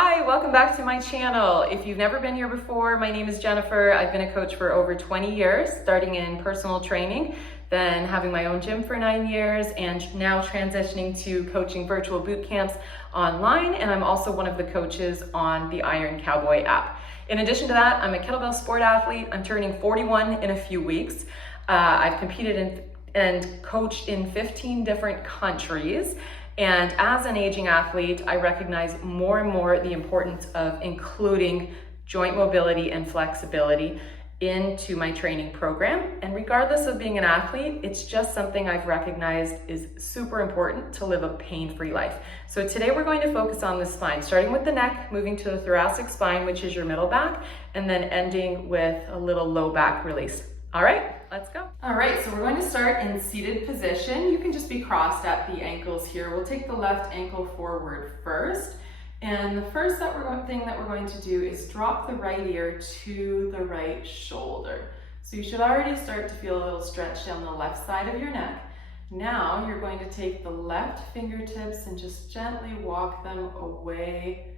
Hi, welcome back to my channel. If you've never been here before, my name is Jennifer. I've been a coach for over 20 years, starting in personal training, then having my own gym for 9 years, and now transitioning to coaching virtual boot camps online. And I'm also one of the coaches on the Iron Cowboy app. In addition to that, I'm a kettlebell sport athlete. I'm turning 41 in a few weeks. I've competed in and coached in 15 different countries. And as an aging athlete, I recognize more and more the importance of including joint mobility and flexibility into my training program. And regardless of being an athlete, it's just something I've recognized is super important to live a pain-free life. So today we're going to focus on the spine, starting with the neck, moving to the thoracic spine, which is your middle back, and then ending with a little low back release. All right, let's go. All right, so we're going to start in seated position. You can just be crossed at the ankles here. We'll take the left ankle forward first. And the first thing that we're going to do is drop the right ear to the right shoulder. So you should already start to feel a little stretch down the left side of your neck. Now you're going to take the left fingertips and just gently walk them away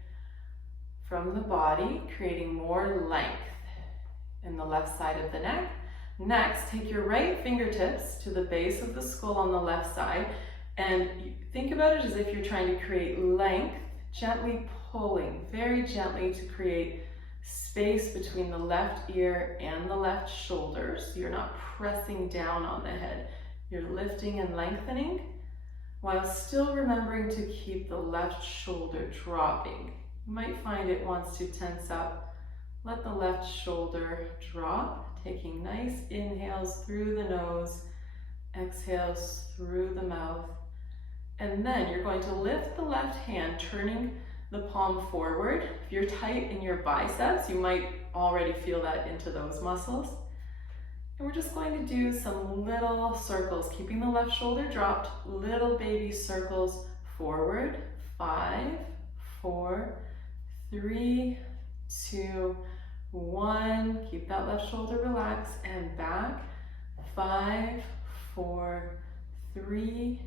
from the body, creating more length in the left side of the neck. Next, take your right fingertips to the base of the skull on the left side, and think about it as if you're trying to create length, gently pulling, very gently, to create space between the left ear and the left shoulder. So you're not pressing down on the head. You're lifting and lengthening while still remembering to keep the left shoulder dropping. You might find it wants to tense up. Let the left shoulder drop. Taking nice inhales through the nose, exhales through the mouth. And then you're going to lift the left hand, turning the palm forward. If you're tight in your biceps, you might already feel that into those muscles. And we're just going to do some little circles, keeping the left shoulder dropped, little baby circles forward. 5, 4, 3, 2, 1, keep that left shoulder relaxed, and back. 5, 4, 3,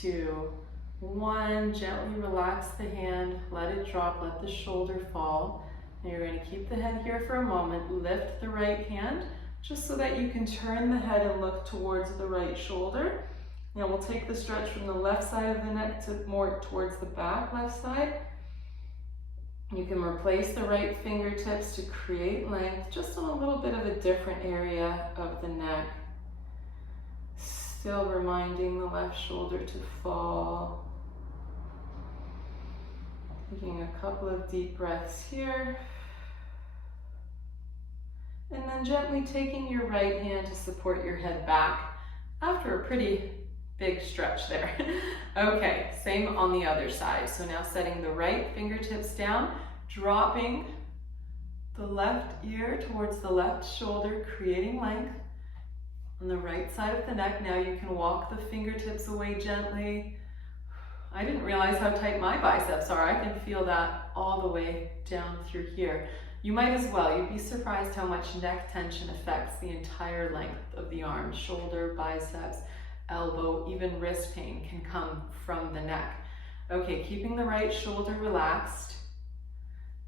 2, 1. Gently relax the hand, let it drop, let the shoulder fall. And you're going to keep the head here for a moment. Lift the right hand just so that you can turn the head and look towards the right shoulder. Now we'll take the stretch from the left side of the neck to more towards the back left side. You can replace the right fingertips to create length just in a little bit of a different area of the neck. Still reminding the left shoulder to fall. Taking a couple of deep breaths here. And then gently taking your right hand to support your head back after a pretty big stretch there. Okay, same on the other side. So now setting the right fingertips down, dropping the left ear towards the left shoulder, creating length on the right side of the neck. Now you can walk the fingertips away gently. I didn't realize how tight my biceps are. I can feel that all the way down through here. You might as well. You'd be surprised how much neck tension affects the entire length of the arm. Shoulder, biceps, elbow, even wrist pain can come from the neck. Okay, keeping the right shoulder relaxed,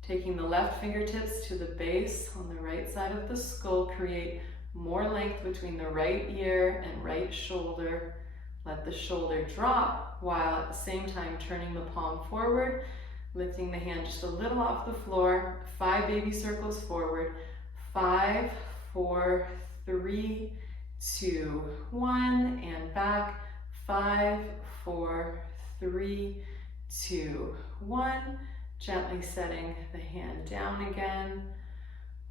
taking the left fingertips to the base on the right side of the skull, create more length between the right ear and right shoulder. Let the shoulder drop while at the same time turning the palm forward, lifting the hand just a little off the floor. 5 baby circles forward. 5, 4, 3, 2, 1, and back. 5, 4, 3, 2, 1. Gently setting the hand down again.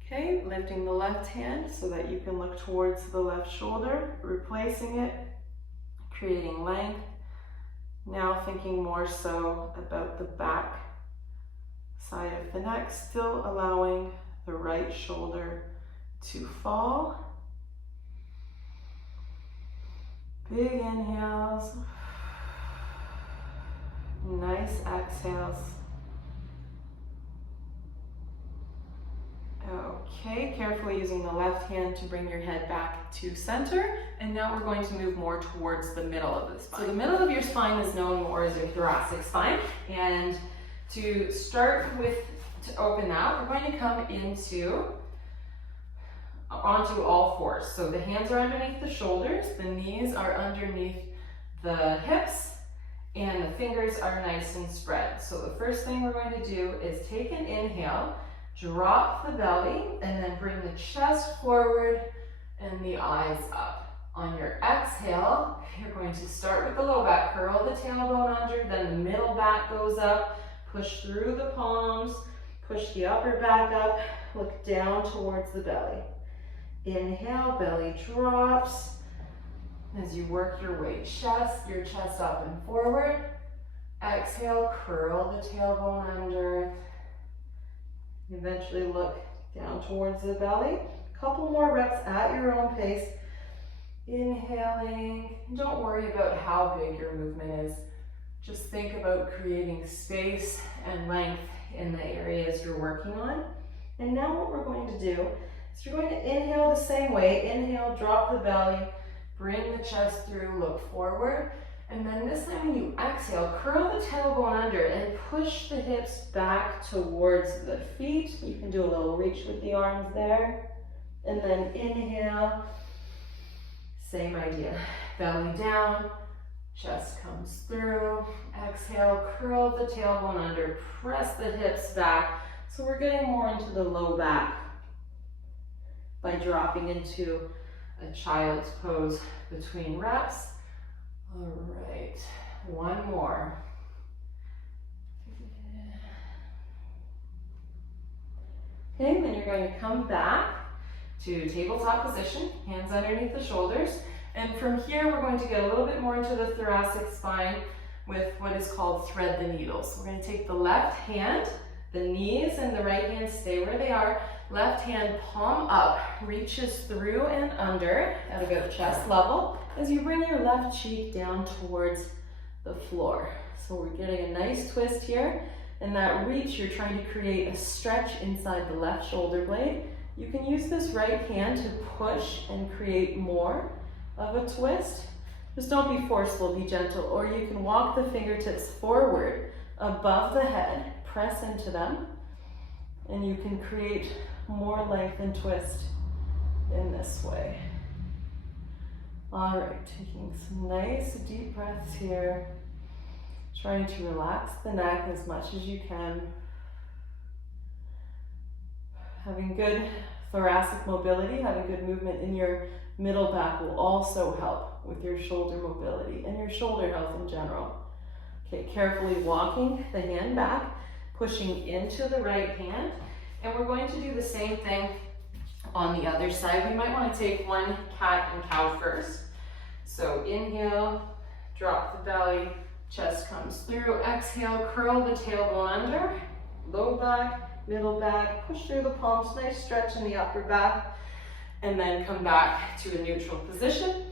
Okay, lifting the left hand so that you can look towards the left shoulder, replacing it, creating length. Now thinking more so about the back side of the neck, still allowing the right shoulder to fall. Big inhales, nice exhales. Okay, carefully using the left hand to bring your head back to center. And now we're going to move more towards the middle of the spine. So the middle of your spine is known more as your thoracic spine. And To start with, to open that, we're going to come onto all fours. So the hands are underneath the shoulders, the knees are underneath the hips, and the fingers are nice and spread. So the first thing we're going to do is take an inhale, drop the belly, and then bring the chest forward and the eyes up. On your exhale, you're going to start with the low back, curl the tailbone under, then the middle back goes up, push through the palms, push the upper back up, look down towards the belly. Inhale, belly drops. As you work your way, your chest up and forward. Exhale, curl the tailbone under. Eventually look down towards the belly. A couple more reps at your own pace. Inhaling. Don't worry about how big your movement is. Just think about creating space and length in the areas you're working on. And now what we're going to do is you're going to inhale the same way. Inhale, drop the belly, bring the chest through, look forward. And then this time when you exhale, curl the tailbone under and push the hips back towards the feet. You can do a little reach with the arms there. And then inhale, same idea. Belly down, chest comes through. Exhale, curl the tailbone under, press the hips back. So we're getting more into the low back by dropping into a child's pose between reps. All right, one more. Okay, then you're going to come back to tabletop position, hands underneath the shoulders. And from here, we're going to get a little bit more into the thoracic spine with what is called thread the needles. We're going to take the left hand, the knees and the right hand stay where they are. Left hand palm up, reaches through and under at about chest level as you bring your left cheek down towards the floor. So we're getting a nice twist here. In that reach, you're trying to create a stretch inside the left shoulder blade. You can use this right hand to push and create more of a twist. Just don't be forceful, be gentle. Or you can walk the fingertips forward above the head, press into them, and you can create more length and twist in this way. All right, taking some nice deep breaths here. Trying to relax the neck as much as you can. Having good thoracic mobility, having good movement in your middle back will also help with your shoulder mobility and your shoulder health in general. Okay, carefully walking the hand back, pushing into the right hand, and we're going to do the same thing on the other side. We might want to take one cat and cow first. So inhale, drop the belly, chest comes through. Exhale, curl the tailbone under, low back, middle back, push through the palms, nice stretch in the upper back, and then come back to a neutral position.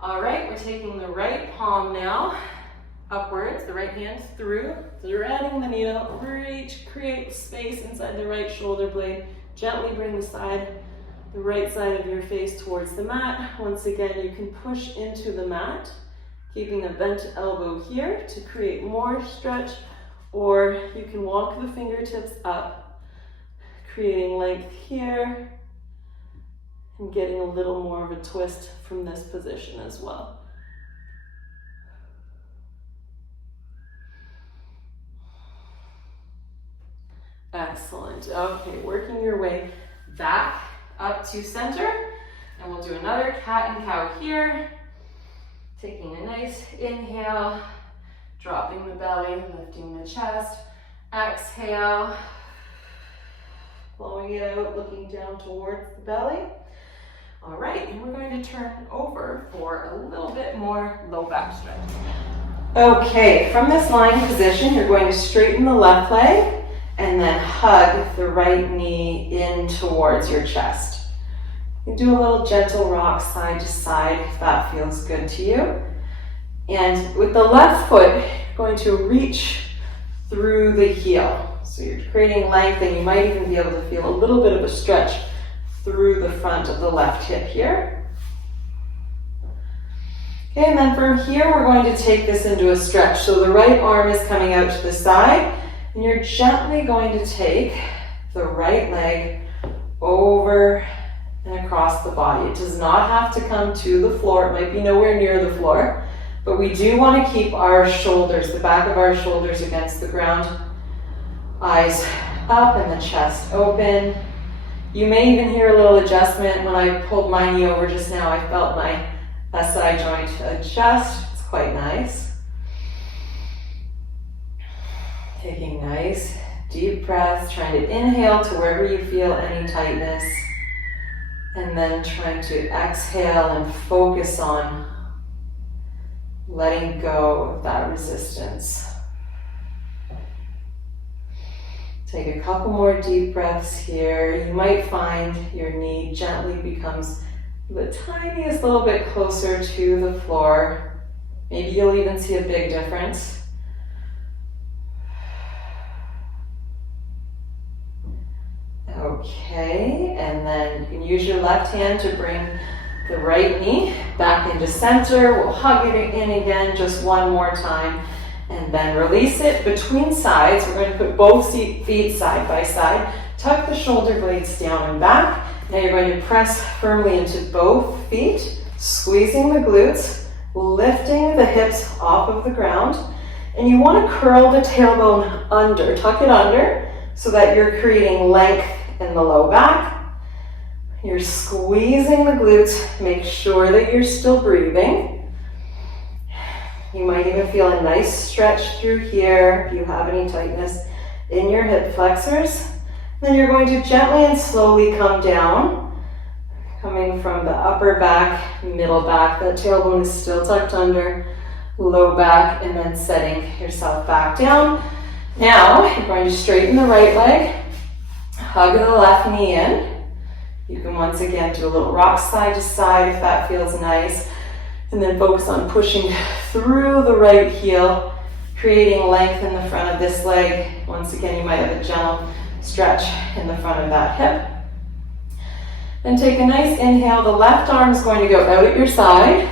All right, we're taking the right palm now upwards, the right hand through, threading the needle, reach, create space inside the right shoulder blade, gently bring the right side of your face towards the mat. Once again, you can push into the mat, keeping a bent elbow here to create more stretch, or you can walk the fingertips up, creating length here, and getting a little more of a twist from this position as well. Excellent. Okay, working your way back up to center, and we'll do another cat and cow here. Taking a nice inhale, dropping the belly, lifting the chest. Exhale, blowing it out, looking down towards the belly. All right, and we're going to turn over for a little bit more low back stretch. Okay, from this lying position, you're going to straighten the left leg and then hug the right knee in towards your chest. You can do a little gentle rock side to side if that feels good to you. And with the left foot, you're going to reach through the heel. So you're creating length, and you might even be able to feel a little bit of a stretch through the front of the left hip here. Okay, and then from here, we're going to take this into a stretch. So the right arm is coming out to the side, And you're gently going to take the right leg over and across the body. It does not have to come to the floor. It might be nowhere near the floor, but we do want to keep our shoulders, the back of our shoulders against the ground. Eyes up and the chest open. You may even hear a little adjustment. When I pulled my knee over just now, I felt my SI joint adjust. It's quite nice. Taking nice deep breaths, trying to inhale to wherever you feel any tightness, and then trying to exhale and focus on letting go of that resistance. Take a couple more deep breaths here. You might find your knee gently becomes the tiniest little bit closer to the floor. Maybe you'll even see a big difference. Okay, and then you can use your left hand to bring the right knee back into center. We'll hug it in again just one more time, and then release it between sides. We're going to put both feet side by side. Tuck the shoulder blades down and back. Now you're going to press firmly into both feet, squeezing the glutes, lifting the hips off of the ground, and you want to curl the tailbone under, tuck it under, so that you're creating length in the low back. You're squeezing the glutes, make sure that you're still breathing. You might even feel a nice stretch through here if you have any tightness in your hip flexors. Then you're going to gently and slowly come down, coming from the upper back, middle back. That tailbone is still tucked under, low back, and then setting yourself back down. Now you're going to straighten the right leg, hug the left knee in. You can once again do a little rock side to side if that feels nice. And then focus on pushing through the right heel, creating length in the front of this leg. Once again, you might have a gentle stretch in the front of that hip. Then take a nice inhale. The left arm is going to go out at your side.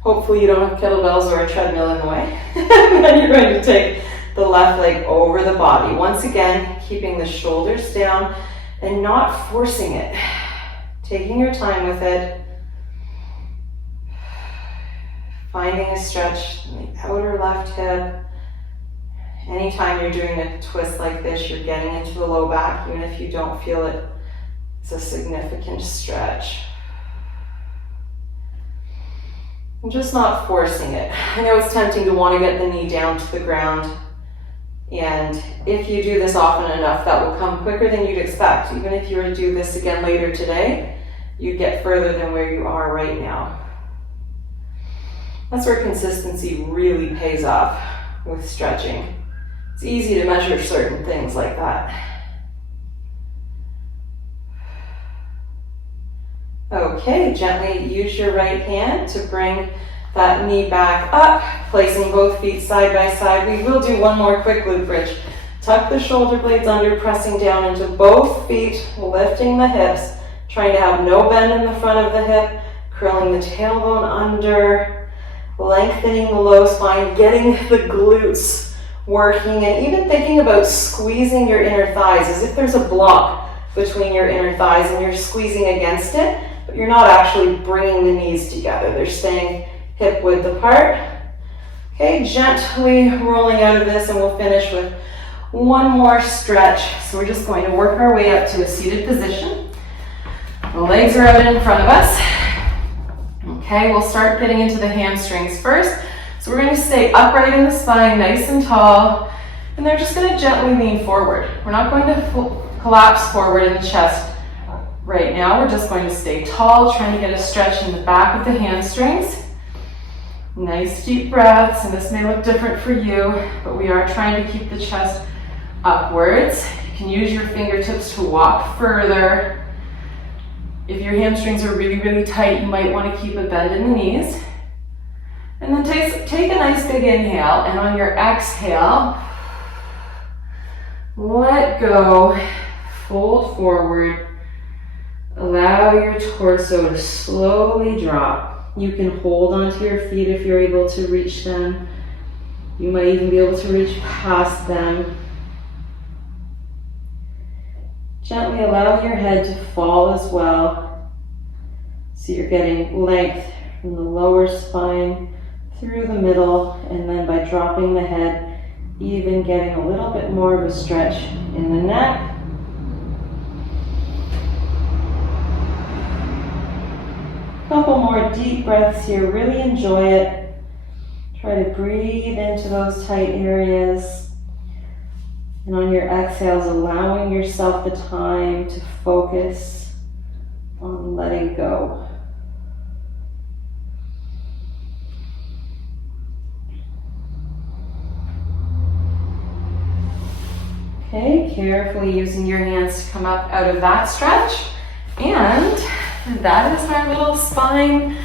Hopefully you don't have kettlebells or a treadmill in the way. And then you're going to take the left leg over the body. Once again, keeping the shoulders down and not forcing it. Taking your time with it. Finding a stretch in the outer left hip. Anytime you're doing a twist like this, you're getting into the low back, even if you don't feel it. It's a significant stretch. I'm just not forcing it. I know it's tempting to want to get the knee down to the ground. And if you do this often enough, that will come quicker than you'd expect. Even if you were to do this again later today, you'd get further than where you are right now. That's where consistency really pays off with stretching. It's easy to measure certain things like that. Okay, gently use your right hand to bring that knee back up, placing both feet side by side. We will do one more quick glute bridge. Tuck the shoulder blades under, pressing down into both feet, lifting the hips, trying to have no bend in the front of the hip, curling the tailbone under, lengthening the low spine, getting the glutes working, and even thinking about squeezing your inner thighs as if there's a block between your inner thighs and you're squeezing against it, but you're not actually bringing the knees together. They're staying hip width apart. Okay, gently rolling out of this, and we'll finish with one more stretch. So we're just going to work our way up to a seated position. The legs are out in front of us. Okay, we'll start getting into the hamstrings first. So we're going to stay upright in the spine, nice and tall, and they're just going to gently lean forward. We're not going to collapse forward in the chest right now. We're just going to stay tall, trying to get a stretch in the back of the hamstrings. Nice deep breaths, and this may look different for you, but we are trying to keep the chest upwards. You can use your fingertips to walk further. If your hamstrings are really, really tight, you might want to keep a bend in the knees. And then take a nice big inhale, and on your exhale, let go, fold forward, allow your torso to slowly drop. You can hold onto your feet if you're able to reach them. You might even be able to reach past them. Gently allow your head to fall as well. So you're getting length from the lower spine through the middle, and then by dropping the head, even getting a little bit more of a stretch in the neck. Couple more deep breaths here, really enjoy it. Try to breathe into those tight areas. And on your exhales, allowing yourself the time to focus on letting go. Okay, carefully using your hands to come up out of that stretch. And that is our little spine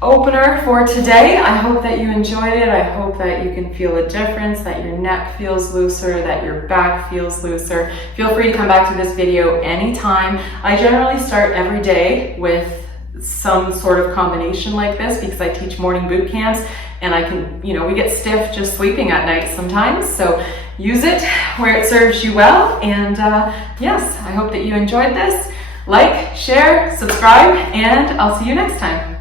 opener for today. I hope that you enjoyed it. I hope that you can feel a difference, that your neck feels looser, that your back feels looser. Feel free to come back to this video anytime. I generally start every day with some sort of combination like this because I teach morning boot camps, and I can, we get stiff just sleeping at night sometimes. So use it where it serves you well. And yes, I hope that you enjoyed this. Like, share, subscribe, and I'll see you next time.